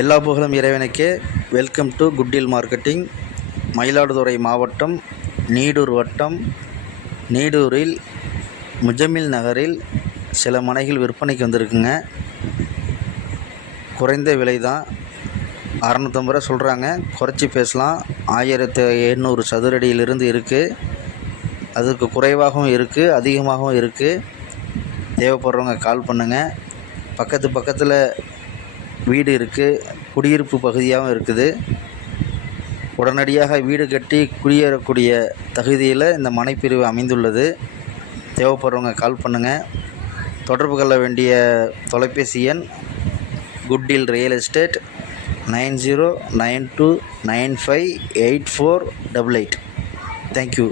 எல்லா புகழும் இறைவனுக்கே. Welcome to Kuttil marketing Mayiladuthurai மாவட்டம் நீடூர் வட்டம் நீடூரில் முஜமில் நகரில் சில மனைகள் விற்பனைக்கு வந்திருக்குங்க. குறைந்த விலை தான் அறநூற்றம்பது ரூபா சொல்கிறாங்க குறைச்சி பேசலாம். ஆயிரத்து எண்ணூறு சதுரடியிலிருந்து இருக்குது அதுக்கு குறைவாகவும் இருக்குது அதிகமாகவும் இருக்குது தேவைப்படுறவங்க கால் பண்ணுங்கள் பக்கத்து பக்கத்தில் வீடு இருக்குது குடியிருப்பு பகுதியாகவும் இருக்குது. உடனடியாக வீடு கட்டி குடியேறக்கூடிய தகுதியில் இந்த மனைப்பிரிவு அமைந்துள்ளது. தேவைப்படுறவங்க கால் பண்ணுங்கள் தொடர்பு கொள்ள வேண்டிய தொலைபேசி எண் Kuttil real estate nine zero nine two nine five eight four double eight thank you